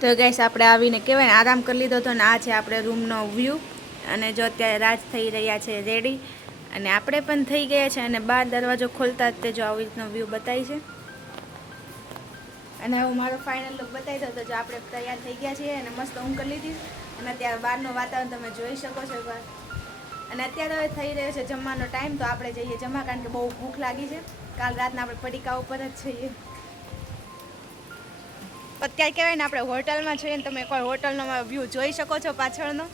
તો ગાઈસ આપણે આવીને કહેવાય ને આરામ કરી લીધો હતો ને આ છે આપણે રૂમનો વ્યૂ અને જો અત્યારે રાજ થઈ રહ્યા છે રેડી અને આપણે પણ થઈ ગયા છે અને બહાર દરવાજો ખોલતા જ તે જો આવી રીતનો વ્યૂ બતાવી છે અને હવે મારો ફાઇનલ લુક બતાવી દો તો જો આપણે તૈયાર થઈ ગયા છીએ અને મસ્ત ઊંઘ કરી લીધી અને અત્યારે બહારનું વાતાવરણ તમે જોઈ શકો છો એકવાર અને અત્યારે હવે થઈ રહ્યો છે જમવાનો ટાઈમ તો આપણે જઈએ જમવા કારણ કે બહુ ભૂખ લાગી છે કાલ રાતના આપણે પડીકા ઉપર જ છીએ અત્યારે કહેવાય ને આપણે હોટલમાં છીએ ને તમે કોઈ હોટલનો વ્યૂ જોઈ શકો છો પાછળનો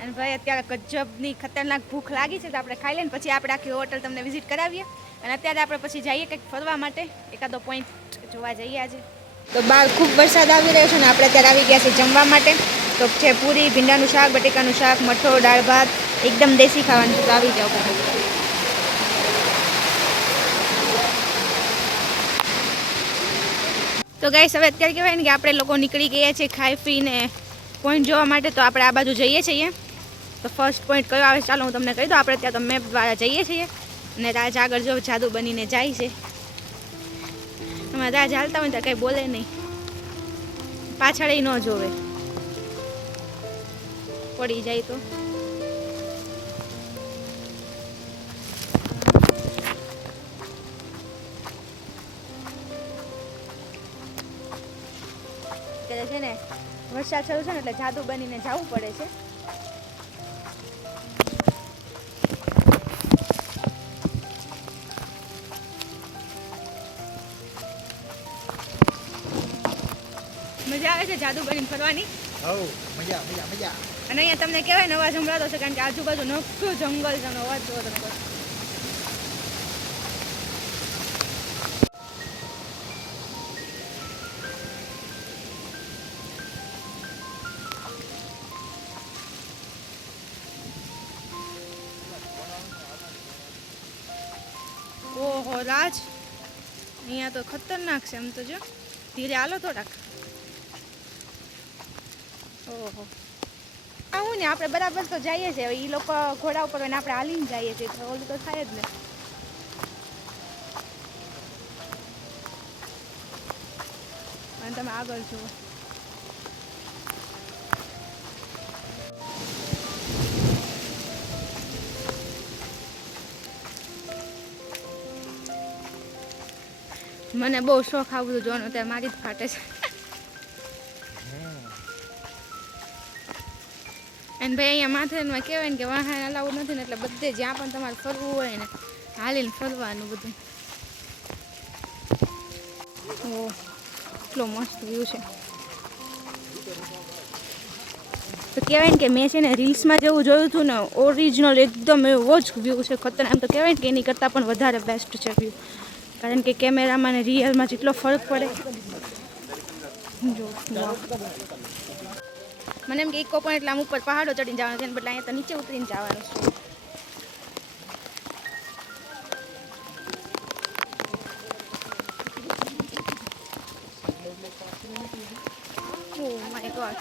અને ભાઈ અત્યારે ગજબની ખતરનાક ભૂખ લાગી છે તો આપણે ખાઈ લઈને પછી આપણે આખી હોટલ તમને વિઝિટ કરાવીએ અને અત્યારે આપણે પછી જઈએ કંઈક ફરવા માટે એકાદો પોઈન્ટ જોવા જઈએ આજે તો બહાર ખૂબ વરસાદ આવી રહ્યો છે ને આપણે અત્યારે આવી ગયા છીએ જમવા માટે તો છે પૂરી ભીંડાનું શાક બટેકાનું શાક મઠો દાળ ભાત એકદમ દેશી ખાવાનું છે તો આવી જાઓ તો ગાઈસ હવે અત્યારે કહેવાય ને કે આપણે લોકો નીકળી ગયા છીએ ખાઈ પીને પોઈન્ટ જોવા માટે તો આપણે આ બાજુ જઈએ છીએ તો ફર્સ્ટ પોઈન્ટ કયો આવે ચાલો હું તમને કહી દઉં આપણે ત્યાં તો મેપ દ્વારા જઈએ છીએ અને રાજ આગળ જો જાદુ બનીને જાય છે એમાં રાજ હાલતા હોય તો કંઈ બોલે નહીં પાછળ ન જોવે પડી જાય તો છે ને વરસાદ શરૂ છે ને એટલે જાદુ બનીને જવું પડે છે મજા આવે છે જાદુ બનીને ફરવાની મજા મજા મજા અને અહીંયા તમને કહેવાય ને અવાજ સંભળાતો છે કારણ કે આજુબાજુ નકરું જંગલ છે અવાજ જોવો તમે ઓહો રાજ અહીંયા તો ખતરનાક છે એમ તો જો ધીરે હાલો થોડાક ઓહો આવું ને આપણે બરાબર તો જઈએ છીએ એ લોકો ઘોડા ઉપર હોય ને આપણે હાલીને જઈએ છીએ તો ઓલું તો થાય જ ને અને તમે આગળ જુઓ મને બહુ શોખ આ બધું જોવાનો ત્યારે મારી જ ફાટે છે અને ભાઈ અહીંયા માથેમાં કહેવાય ને કે વાહન અલાઉડ નથી ને એટલે બધે જ્યાં પણ તમારે ફરવું હોય ને હાલીને ફરવાનું બધું ઓ એટલો મસ્ત વ્યૂ છે તો કહેવાય ને કે મેં છે ને રીલ્સમાં જેવું જોયું હતું ને ઓરિજિનલ એકદમ એવો જ વ્યૂ છે ખતરનાક એમ તો કહેવાય ને કે એની કરતાં પણ વધારે બેસ્ટ છે વ્યૂ કારણ કે કેમેરામાં ને રિયલમાં જેટલો ફરક પડે જો મને એમ કે ઇકો પોઈન્ટ એટલે આમ ઉપર પહાડો ચડીને જવાનું છે બદલે અહીંયા તો નીચે ઉતરીને જવાનું છે ઓ માય ગોડ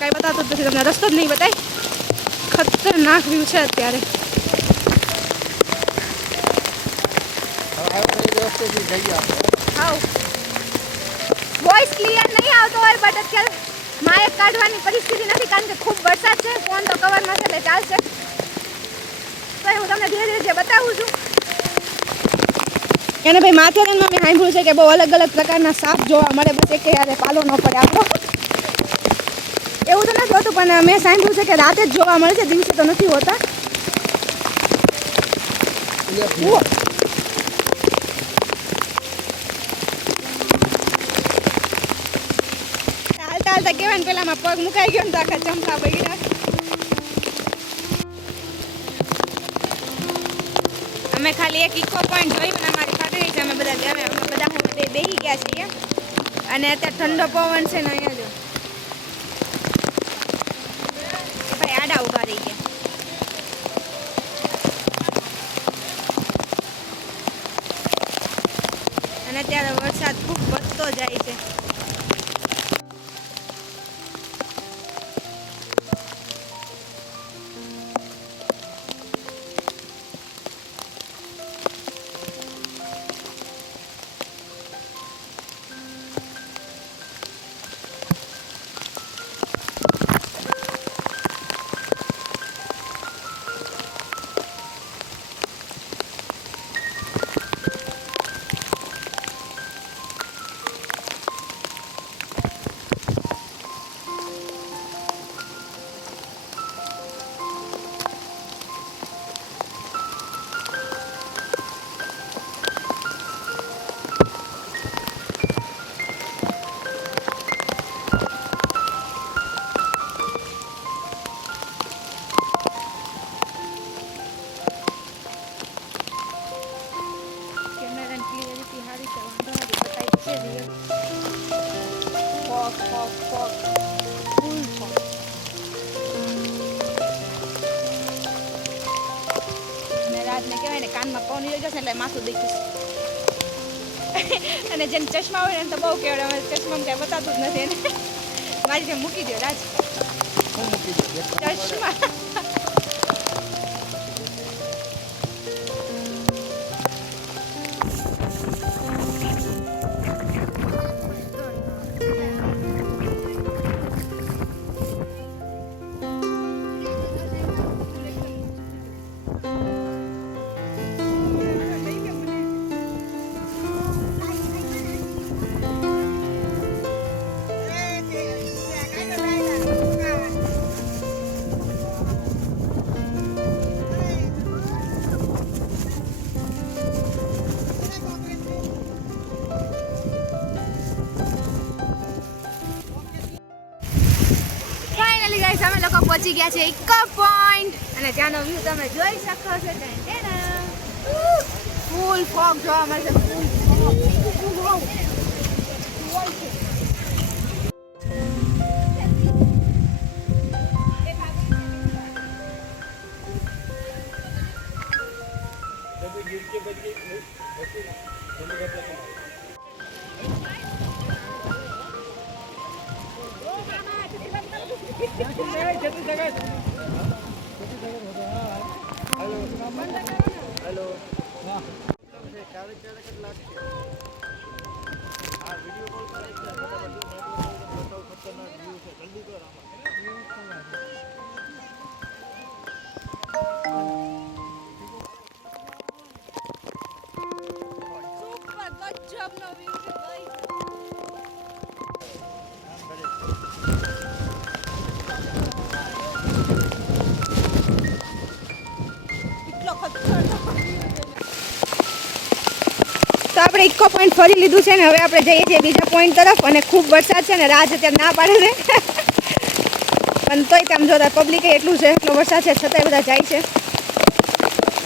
કઈ બતાવતો નથી તમને રસ્તો જ નહીં બતાય ખતરનાક વ્યૂ છે અત્યારે હાઉ વોઇસ ક્લિયર નહીં આવતો હોય બટ અત્યારે માઇક કાઢવાની પરિસ્થિતિ નથી કારણ કે ખૂબ વરસાદ છે ફોન તો કવરમાં છે એટલે ચાલશે તો હું તમને ધીરે ધીરે બતાવું છું એને ભાઈ માથેરાનમાં મેં સાંભળ્યું છે કે બહુ અલગ અલગ પ્રકારના સાપ જોવા મળે બસ એક યારે પાલો ન પડે આપણો એવું તો નથી હોતું પણ મેં સાંભળ્યું છે કે રાતે જ જોવા મળે છે દિવસે તો નથી હોતા હાલતા હાલતા કહેવાય ને પેલામાં પગ મુકાઈ ગયો ને તો આખા ચમકા બગડ્યા અમે ખાલી એક ઇકો પોઈન્ટ જોઈ પણ અમારી ફાટી છે અમે બધા બેસી ગયા છીએ અને અત્યારે ઠંડો પવન છે ને અહીંયા જો આડા ઉભા રહી ગયા ફોગ ફૂલ ફોગ. અને રાતને કહેવાય ને કાનમાં પવન યોજો છે એટલે માથું દુખે છે. અને જેને ચશ્મા હોય ને તો બહુ કેવડે હવે ચશ્મામાં કાંઈ બતાતું જ નથી એને. મારી જેમ મૂકી દો રાજ હું મૂકી દઉં. ચશ્મા. ફાઇનલી ગાઈસ અમે લોકો પહોંચી ગયા છે ઇકો પોઈન્ટ અને ત્યાંનો વ્યૂ તમે જોઈ શકો છો. ફૂલ ફોગ જોવા મળશે. ફૂલ ફોગ. હેલો. હા. સુપર ગજબનો વ્યૂ છે ભાઈ. કેટલો ખતરનાક વ્યૂ છે. તો આપણે ઇકો પોઈન્ટ ફરી લીધું છે ને હવે આપણે જઈએ છીએ બીજા પોઈન્ટ તરફ અને ખૂબ વરસાદ છે ને રાજ અત્યારે ના પાડે છે. પણ તોય તમે જોતા પબ્લિક એટલું છે એટલો વરસાદ છે છતાંય બધા જાય છે.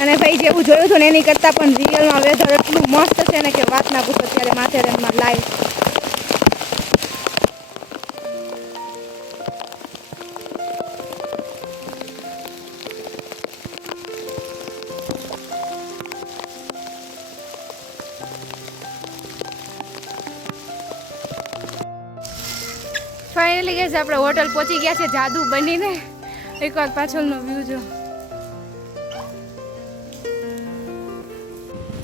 અને ભાઈ જેવું જોયું હતું ને એની કરતાં પણ રિયલમાં વેધર એટલું મસ્ત છે ને કે વાત ના પૂછો. અત્યારે માથેરાનમાં લાઈવ ફાઇનલી ગેસ આપણે હોટલ પહોંચી ગયા છે જાદુ બનીને. એકવાર પાછળનો વ્યૂ જો.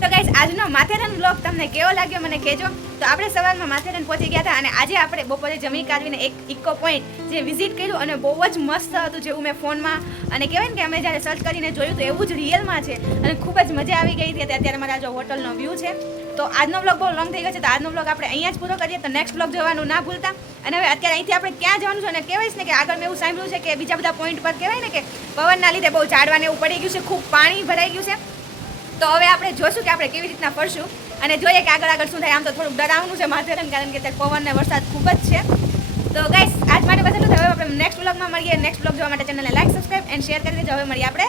તો ગાઈસ આજનો માથેરાન બ્લોગ તમને કેવો લાગ્યો મને કહેજો. તો આપણે સવારમાં માથેરાન પહોંચી ગયા હતા અને આજે આપણે બપોરે જમી કાઢવીને એક ઇકો પોઈન્ટ જે વિઝિટ કર્યું અને બહુ જ મસ્ત હતું જેવું મેં ફોનમાં અને કહેવાય ને કે અમે જ્યારે સર્ચ કરીને જોયું તો એવું જ રિયલમાં છે અને ખૂબ જ મજા આવી ગઈ હતી. અત્યારે મારા જો હોટલનો વ્યૂ છે. તો આજનો બ્લોગ બહુ લોંગ થઈ ગયો છે તો આજનો બ્લોગ આપણે અહીંયા જ પૂરો કરીએ. તો નેક્સ્ટ બ્લોગ જોવાનું ના ભૂલતા. અને હવે અત્યારે અહીંથી આપણે ક્યાં જવાનું છે અને કહેવાય ને કે આગળ મેં એવું સાંભળ્યું છે કે બીજા બધા પોઈન્ટ પર કહેવાય ને કે પવનના લીધે બહુ ઝાડવાને એવું પડી ગયું છે, ખૂબ પાણી ભરાઈ ગયું છે. તો હવે આપણે જોશું કે આપણે કેવી રીતના ફરશું અને જોઈએ કે આગળ શું થાય. આમ તો થોડુંક ડરાવનું છે માથેરાન કારણ કે ત્યાં પવન ને વરસાદ ખૂબ જ છે. તો ગાઈસ આજ માટે બસ એટલું. હવે આપણે નેક્સ્ટ બ્લોગમાં મળીએ. નેક્સ્ટ બ્લોગ જોવા માટે ચેનલને લાઈક, સબસ્ક્રાઇબ એન્ડ શેર કરી દેજો. હવે મળીએ આપણે